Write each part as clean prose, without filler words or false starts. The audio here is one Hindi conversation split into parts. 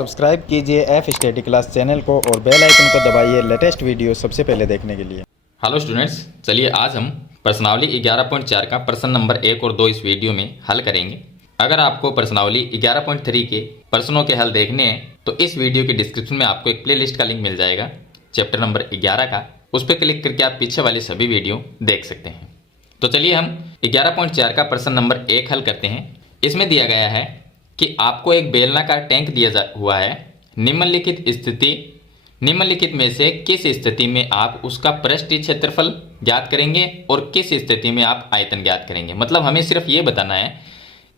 सब्सक्राइब कीजिए एफ स्टडी क्लास चैनल को और बेल आइकन को दबाइए लेटेस्ट वीडियो सबसे पहले देखने के लिए। हेलो स्टूडेंट्स, चलिए आज हम प्रश्नावली 11.4 का प्रश्न नंबर 1 और 2 इस वीडियो में हल करेंगे। अगर आपको प्रश्नावली 11.3 के प्रश्नों के हल देखने हैं तो इस वीडियो के डिस्क्रिप्शन में आपको एक प्लेलिस्ट का लिंक मिल जाएगा चैप्टर नंबर 11 का। उस पर क्लिक करके आप पीछे वाले सभी वीडियो देख सकते हैं। तो चलिए हम 11.4 का प्रश्न नंबर 1 हल करते हैं। इसमें दिया गया है कि आपको एक बेलनाकार टैंक दिया हुआ है। निम्नलिखित में से किस स्थिति में आप उसका पृष्ठीय क्षेत्रफल ज्ञात करेंगे और किस स्थिति में आप आयतन ज्ञात करेंगे। मतलब हमें सिर्फ ये बताना है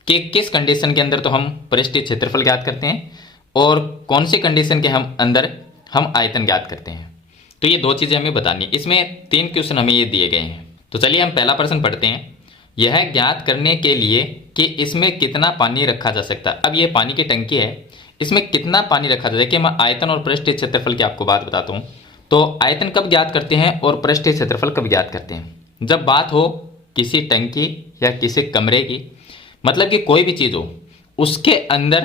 कि किस कंडीशन के अंदर तो हम पृष्ठीय क्षेत्रफल ज्ञात करते हैं और कौन सी कंडीशन के अंदर हम आयतन ज्ञात करते हैं। तो ये दो चीज़ें हमें बतानी है। इसमें 3 क्वेश्चन हमें ये दिए गए हैं। तो चलिए हम पहला प्रश्न पढ़ते हैं। यह ज्ञात करने के लिए कि इसमें कितना पानी रखा जा सकता है। अब ये पानी की टंकी है, इसमें कितना पानी रखा जा सकता है। मैं आयतन और पृष्ठीय क्षेत्रफल की आपको बात बताता हूँ। तो आयतन कब ज्ञात करते हैं और पृष्ठीय क्षेत्रफल कब ज्ञात करते हैं? जब बात हो किसी टंकी या किसी कमरे की, मतलब कि कोई भी चीज़ हो उसके अंदर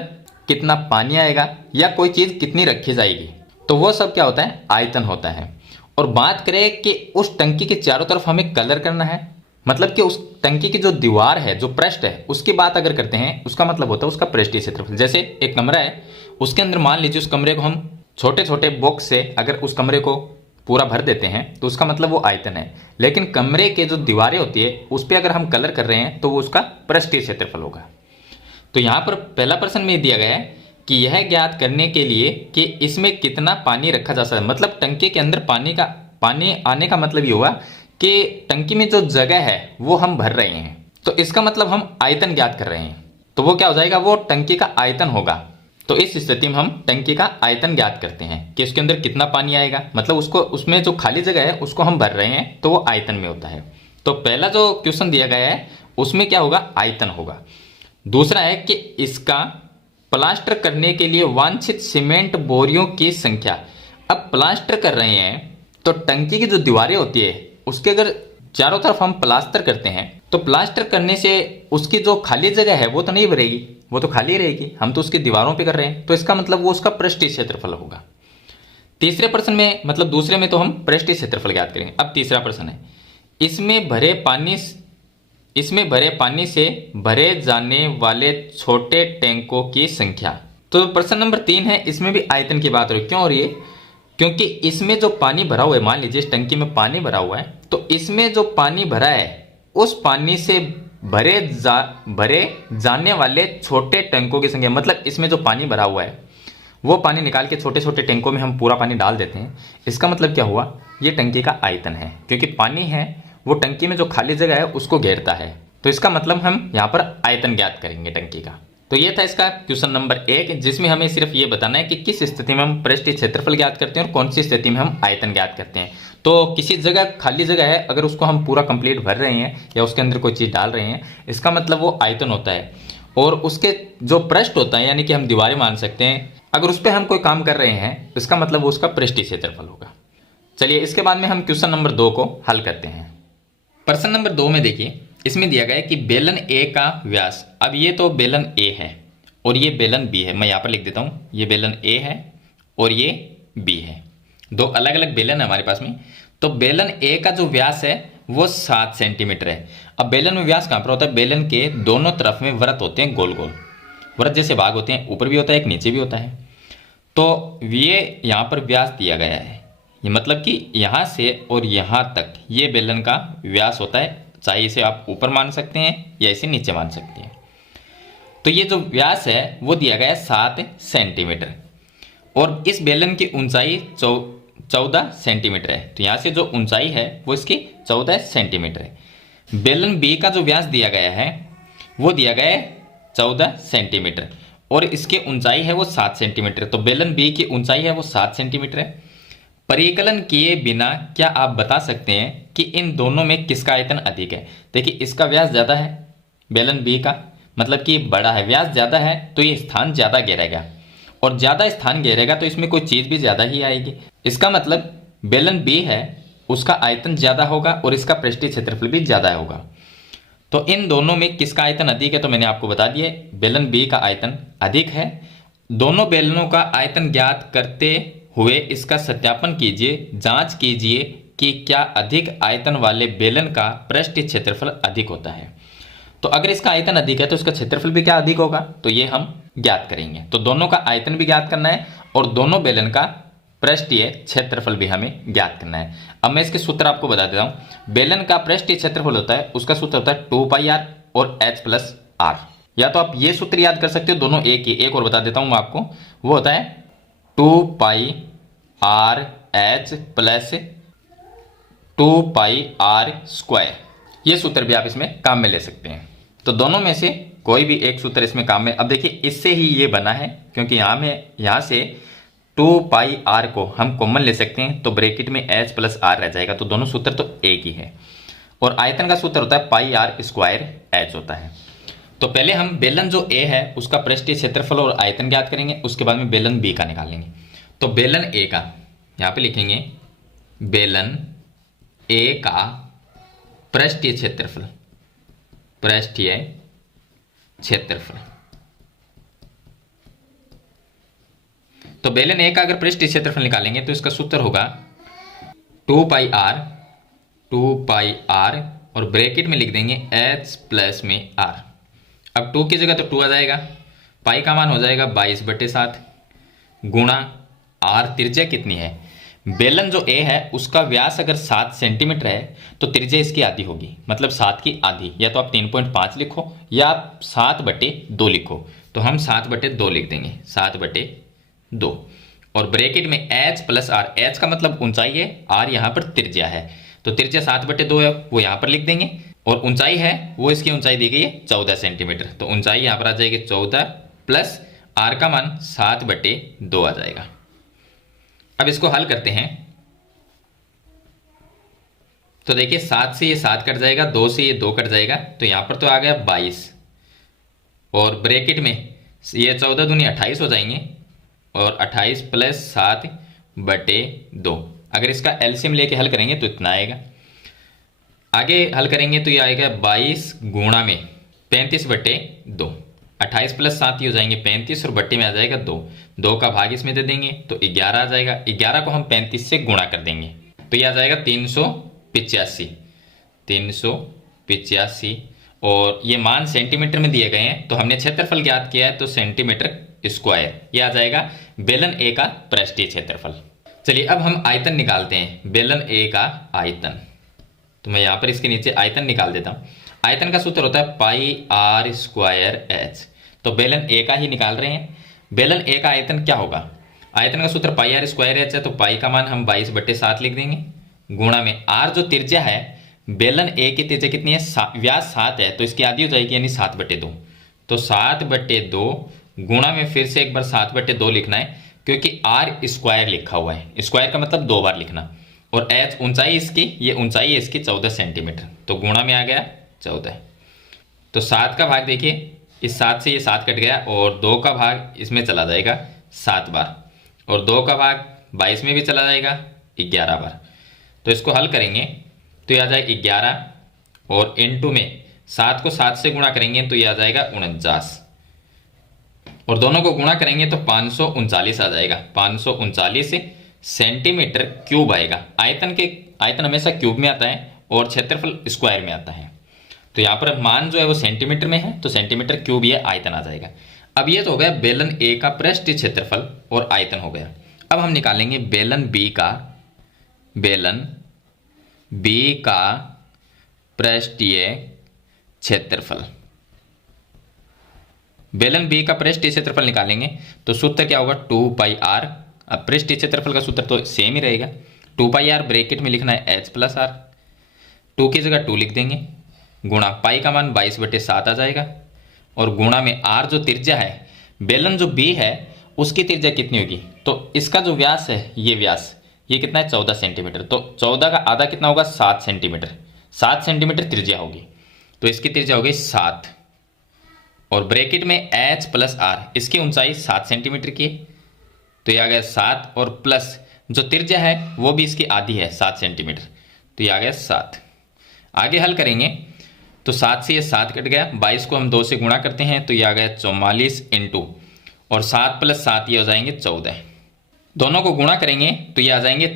कितना पानी आएगा या कोई चीज़ कितनी रखी जाएगी, तो वो सब क्या होता है? आयतन होता है। और बात करें कि उस टंकी के चारों तरफ हमें कलर करना है, मतलब कि उस टंकी की जो दीवार है, जो पृष्ठ है, उसकी बात अगर करते हैं, उसका मतलब होता है उसका पृष्ठीय क्षेत्रफल। जैसे एक कमरा है, उसके अंदर मान लीजिए उस कमरे को हम छोटे छोटे बॉक्स से अगर उस कमरे को पूरा भर देते हैं तो उसका मतलब वो आयतन है। लेकिन कमरे के जो दीवारें होती है उस पर अगर हम कलर कर रहे हैं तो वो उसका पृष्ठीय क्षेत्रफल होगा। तो यहाँ पर पहला प्रश्न में दिया गया है कि यह ज्ञात करने के लिए कि इसमें कितना पानी रखा जा सकता है। मतलब टंकी के अंदर पानी आने का मतलब ये हुआ कि टंकी में जो जगह है वो हम भर रहे हैं, तो इसका मतलब हम आयतन ज्ञात कर रहे हैं। तो वो क्या हो जाएगा? वो टंकी का आयतन होगा। तो इस स्थिति में हम टंकी का आयतन ज्ञात करते हैं कि उसके अंदर कितना पानी आएगा, मतलब उसमें जो खाली जगह है उसको हम भर रहे हैं, तो वो आयतन में होता है। तो पहला जो क्वेश्चन दिया गया है उसमें क्या होगा? आयतन होगा। दूसरा है कि इसका प्लास्टर करने के लिए वांछित सीमेंट बोरियों की संख्या। अब प्लास्टर कर रहे हैं तो टंकी की जो दीवारें होती है उसके अगर चारों तरफ हम प्लास्टर करते हैं तो प्लास्टर करने से उसकी जो खाली जगह है वो तो नहीं भरेगी, वो तो खाली रहेगी। हम तो उसकी दीवारों पे कर रहे हैं, तो इसका मतलब वो उसका पृष्ठीय क्षेत्रफल होगा। तीसरे प्रश्न में, मतलब दूसरे में तो हम पृष्ठीय क्षेत्रफल ज्ञात करेंगे। अब तीसरा प्रश्न है, इसमें भरे पानी से भरे जाने वाले छोटे टैंकों की संख्या। तो प्रश्न नंबर 3 है, इसमें भी आयतन की बात हो रही है। क्यों हो रही है? क्योंकि इसमें जो पानी भरा हुआ है, मान लीजिए इस टंकी में पानी भरा हुआ है, तो इसमें जो पानी भरा है उस पानी से भरे जाने वाले छोटे टैंकों की संख्या। मतलब इसमें जो पानी भरा हुआ है वो पानी निकाल के छोटे छोटे टैंकों में हम पूरा पानी डाल देते हैं। इसका मतलब क्या हुआ? ये टंकी का आयतन है, क्योंकि पानी है वो टंकी में जो खाली जगह है उसको घेरता है। तो इसका मतलब हम यहाँ पर आयतन ज्ञात करेंगे टंकी का। तो ये था इसका क्वेश्चन नंबर 1, जिसमें हमें सिर्फ ये बताना है कि किस स्थिति में हम पृष्ठीय क्षेत्रफल ज्ञात करते हैं और कौन सी स्थिति में हम आयतन ज्ञात करते हैं। तो किसी जगह खाली जगह है, अगर उसको हम पूरा कंप्लीट भर रहे हैं या उसके अंदर कोई चीज़ डाल रहे हैं, इसका मतलब वो आयतन होता है। और उसके जो पृष्ठ होता है, यानी कि हम दीवारें मान सकते हैं, अगर उस पर हम कोई काम कर रहे हैं इसका मतलब वो उसका पृष्ठीय क्षेत्रफल होगा। चलिए इसके बाद में हम क्वेश्चन नंबर 2 को हल करते हैं। प्रश्न नंबर 2 में देखिए, इसमें दिया गया है कि बेलन ए का व्यास। अब ये तो बेलन ए है और ये बेलन बी है। मैं यहाँ पर लिख देता हूँ, ये बेलन ए है और ये बी है। दो अलग अलग बेलन है हमारे पास में। तो बेलन ए का जो व्यास है वो 7 सेंटीमीटर है। अब बेलन में व्यास कहाँ पर होता है? बेलन के दोनों तरफ में वृत्त होते हैं, गोल गोल वृत्त जैसे भाग होते हैं, ऊपर भी होता है एक नीचे भी होता है। तो ये यहाँ पर व्यास दिया गया है, ये मतलब कि यहाँ से और यहाँ तक ये बेलन का व्यास होता है। चाहे इसे आप ऊपर मान सकते हैं या इसे नीचे मान सकते हैं। तो ये जो व्यास है वो दिया गया है 7 सेंटीमीटर और इस बेलन की ऊंचाई 14 सेंटीमीटर है। तो यहाँ से जो ऊंचाई है वो इसकी 14 सेंटीमीटर है। बेलन बी का जो व्यास दिया गया है वो दिया गया है 14 सेंटीमीटर और इसकी ऊंचाई है वो 7 सेंटीमीटर। तो बेलन बी की ऊंचाई है वो 7 सेंटीमीटर है। परिकलन किए बिना क्या आप बता सकते हैं कि इन दोनों में किसका आयतन अधिक है? देखिए इसका व्यास ज़्यादा है बेलन बी का, मतलब कि बड़ा है, व्यास ज़्यादा है तो ये स्थान ज़्यादा घेरेगा और ज़्यादा स्थान घेरेगा तो इसमें कोई चीज़ भी ज़्यादा ही आएगी। इसका मतलब बेलन बी है उसका आयतन ज़्यादा होगा और इसका पृष्ठीय क्षेत्रफल भी ज़्यादा होगा। तो इन दोनों में किसका आयतन अधिक है? तो मैंने आपको बता दिया बेलन बी का आयतन अधिक है दोनों बेलनों का आयतन ज्ञात करते हुए इसका सत्यापन कीजिए। जांच कीजिए कि क्या अधिक आयतन वाले बेलन का पृष्ठीय क्षेत्रफल अधिक होता है। तो अगर इसका आयतन अधिक है तो इसका क्षेत्रफल भी क्या अधिक होगा, तो ये हम ज्ञात करेंगे। तो दोनों का आयतन भी ज्ञात करना है और दोनों बेलन का पृष्ठीय क्षेत्रफल भी हमें ज्ञात करना है। अब मैं इसके सूत्र आपको बता देता हूं। बेलन का पृष्ठीय क्षेत्रफल होता है, उसका सूत्र होता है 2πr और h प्लस r। या तो आप ये सूत्र याद कर सकते हो, दोनों एक ही। एक और बता देता हूं मैं आपको, वो होता है 2πr h plus 2πr square. ये सूत्र भी आप इसमें काम में ले सकते हैं। तो दोनों में से कोई भी एक सूत्र इसमें काम में। अब देखिए इससे ही ये बना है, क्योंकि यहां से 2πr को हम कॉमन ले सकते हैं, तो ब्रैकेट में h प्लस r रह जाएगा। तो दोनों सूत्र तो एक ही है। और आयतन का सूत्र होता है πr स्क्वायर h होता है। तो पहले हम बेलन जो a है उसका पृष्ठीय क्षेत्रफल और आयतन ज्ञात करेंगे, उसके बाद में बेलन b का निकालेंगे। तो बेलन a का यहां पे लिखेंगे, बेलन a का पृष्ठीय क्षेत्रफल, पृष्ठीय क्षेत्रफल। तो बेलन a का अगर पृष्ठीय क्षेत्रफल निकालेंगे तो इसका सूत्र होगा 2πr और ब्रैकेट में लिख देंगे h प्लस में r। अब 2 की जगह तो 2 आ जाएगा, पाई का मान हो जाएगा 22/7 गुणा r। त्रिज्या कितनी है, बेलन जो a है उसका व्यास अगर 7 सेंटीमीटर है तो त्रिज्या इसकी आधी होगी, मतलब 7 की आधी। या तो आप 3.5 लिखो या आप 7/2 लिखो। तो हम 7/2 लिख देंगे, 7/2। और ब्रैकेट में h प्लस r, h का मतलब ऊंचाई है, r यहां पर त्रिज्या है। तो त्रिज्या 7/2 है, वो यहां पर लिख देंगे। और ऊंचाई है, वो इसकी ऊंचाई दी गई है 14 सेंटीमीटर। तो ऊंचाई यहां पर आ जाएगी 14 प्लस r का मान 7/2 आ जाएगा। अब इसको हल करते हैं। तो देखिए 7 से ये 7 कट जाएगा, 2 से ये 2 कट जाएगा, तो यहां पर तो आ गया 22। और ब्रैकेट में ये 14 दूनी 28 हो जाएंगे, और 28 प्लस 7/2। अगर इसका एलसीएम लेके हल करेंगे तो इतना आएगा। आगे हल करेंगे तो ये आएगा 22 गुणा में 35/2। 28 प्लस 7 ही हो जाएंगे 35, और बट्टे में आ जाएगा 2। 2 का भाग इसमें दे देंगे तो 11 आ जाएगा। 11 को हम 35 से गुणा कर देंगे तो ये आ जाएगा 385। और ये मान सेंटीमीटर में दिए गए हैं, तो हमने क्षेत्रफल ज्ञात किया है, तो सेंटीमीटर स्क्वायर ये आ जाएगा बेलन ए का पृष्ठीय क्षेत्रफल। चलिए अब हम आयतन निकालते हैं, बेलन ए का आयतन। तो मैं यहां पर इसके नीचे आयतन निकाल देता हूं। आयतन का सूत्र होता है πr स्क्वायर h। तो बेलन a का ही निकाल रहे हैं। बेलन a का आयतन क्या होगा, आयतन का सूत्र πr स्क्वायर h है, तो पाई का मान हम 22/7 लिख देंगे, गुणा में r जो त्रिज्या है, बेलन a की त्रिज्या कितनी है, व्यास 7 है, तो इसकी आधी हो जाएगी यानी 7/2। तो 7/2 गुणा में फिर से एक बार 7/2 लिखना है, क्योंकि r स्क्वायर लिखा हुआ है, स्क्वायर का मतलब 2 बार लिखना। और h ऊंचाई इसकी, ये ऊंचाई है इसकी 14 सेंटीमीटर, तो गुणा में आ गया 14। तो 7 का भाग देखिए, इस 7 से ये 7 कट गया, और 2 का भाग इसमें चला जाएगा 7 बार, और 2 का भाग 22 में भी चला जाएगा 11 बार। तो इसको हल करेंगे तो ये आ जाएगा 11, और इनटू में 7 को 7 से गुणा करेंगे तो ये आ जाएगा 49, और दोनों को गुणा करेंगे तो 539 आ जाएगा। 539 सेंटीमीटर क्यूब आएगा। आयतन हमेशा क्यूब में आता है और क्षेत्रफल स्क्वायर में आता है। तो यहाँ पर मान जो है वो सेंटीमीटर में है, तो सेंटीमीटर क्यूब ये आयतन आ जाएगा। अब ये तो हो गया बेलन ए का पृष्ठीय क्षेत्रफल और आयतन हो गया। अब हम निकालेंगे बेलन बी का पृष्ठीय क्षेत्रफल। बेलन बी का पृष्ठीय क्षेत्रफल निकालेंगे तो सूत्र क्या होगा, 2πr। अब पृष्ठीय क्षेत्रफल का सूत्र तो सेम ही रहेगा, 2πr ब्रैकेट में लिखना है h प्लस r, 2 की जगह 2 लिख देंगे, गुणा पाई का मान 22/7 आ जाएगा, और गुणा में r जो त्रिज्या है, बेलन जो b है उसकी त्रिज्या कितनी होगी, तो इसका जो व्यास है, ये व्यास ये कितना है 14 सेंटीमीटर, तो 14 का आधा कितना होगा 7 सेंटीमीटर। 7 सेंटीमीटर त्रिज्या होगी, तो इसकी त्रिज्या होगी 7, और ब्रैकेट में h प्लस r, इसकी ऊंचाई 7 सेंटीमीटर की है, तो ये आ गया 7, और प्लस जो त्रिज्या है वो भी इसकी आधी है 7 सेंटीमीटर, तो ये आ गया 7। आगे हल करेंगे तो 7 से ये 7 कट गया, 22 को हम 2 से गुणा करते हैं तो ये आ गया 44 इंटू, और 7 + 7 ये हो जाएंगे 14। दोनों को गुणा करेंगे तो ये आ जाएंगे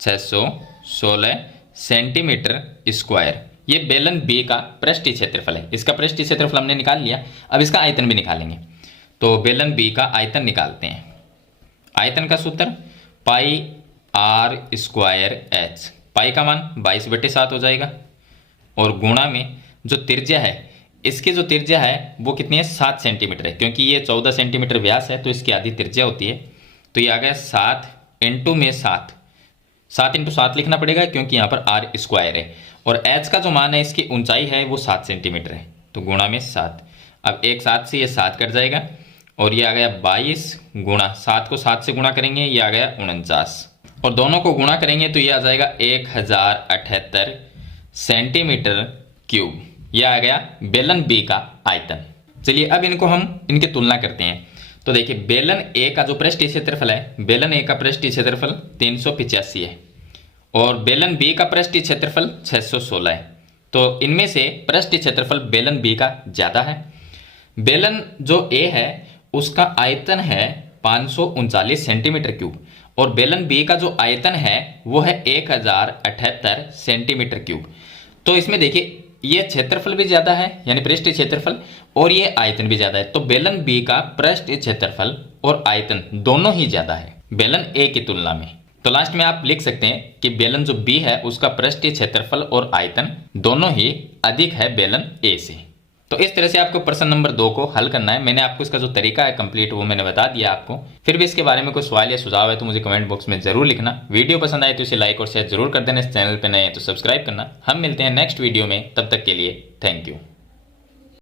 616 सेंटीमीटर स्क्वायर। ये बेलन बी का पृष्ठीय क्षेत्रफल है। इसका पृष्ठीय क्षेत्रफल हमने निकाल लिया, अब इसका आयतन भी निकालेंगे। तो बेलन बी का आयतन निकालते हैं। आयतन का सूत्र πr²h। पाई का मान 22/7 हो जाएगा और गुणा में जो त्रिज्या है, इसकी जो त्रिज्या है वो कितनी है, 7 सेंटीमीटर है। क्योंकि ये 14 सेंटीमीटर व्यास है तो इसकी आधी त्रिज्या होती है। तो ये आ गया 7 × में 7 × 7 लिखना पड़ेगा क्योंकि यहाँ पर r² है और h का जो मान है, इसकी ऊंचाई है वो 7 सेंटीमीटर है। तो गुणा में 7। अब एक 7 से ये 7 कट जाएगा और ये आ गया 22 गुणा 7 को 7 से गुणा करेंगे, ये आ गया 49 और दोनों को गुणा करेंगे तो ये आ जाएगा 1078 सेंटीमीटर क्यूब। यह आ गया बेलन बी का आयतन। चलिए अब इनको हम इनकी तुलना करते हैं। तो देखिए बेलन ए का जो पृष्ठीय क्षेत्रफल है, बेलन ए का पृष्ठीय क्षेत्रफल 385 है और बेलन बी का पृष्ठीय क्षेत्रफल 616 है। तो इनमें से पृष्ठीय क्षेत्रफल बेलन बी का ज़्यादा है। बेलन जो ए है उसका आयतन है 539 सेंटीमीटर क्यूब और बेलन बी का जो आयतन है वो है 1078 सेंटीमीटर क्यूब। तो इसमें देखिए ये क्षेत्रफल भी ज़्यादा है यानी पृष्ठीय क्षेत्रफल, और ये आयतन भी ज़्यादा है। तो बेलन बी का पृष्ठीय क्षेत्रफल और आयतन दोनों ही ज़्यादा है बेलन ए की तुलना में। तो लास्ट में आप लिख सकते हैं कि बेलन जो बी है उसका पृष्ठीय क्षेत्रफल और आयतन दोनों ही अधिक है बेलन ए से। तो इस तरह से आपको प्रश्न नंबर 2 को हल करना है। मैंने आपको इसका जो तरीका है कंप्लीट वो मैंने बता दिया आपको। फिर भी इसके बारे में कोई सवाल या सुझाव है तो मुझे कमेंट बॉक्स में जरूर लिखना। वीडियो पसंद आए तो इसे लाइक और शेयर जरूर कर देना। इस चैनल पर नए हैं तो सब्सक्राइब करना। हम मिलते हैं नेक्स्ट वीडियो में, तब तक के लिए थैंक यू।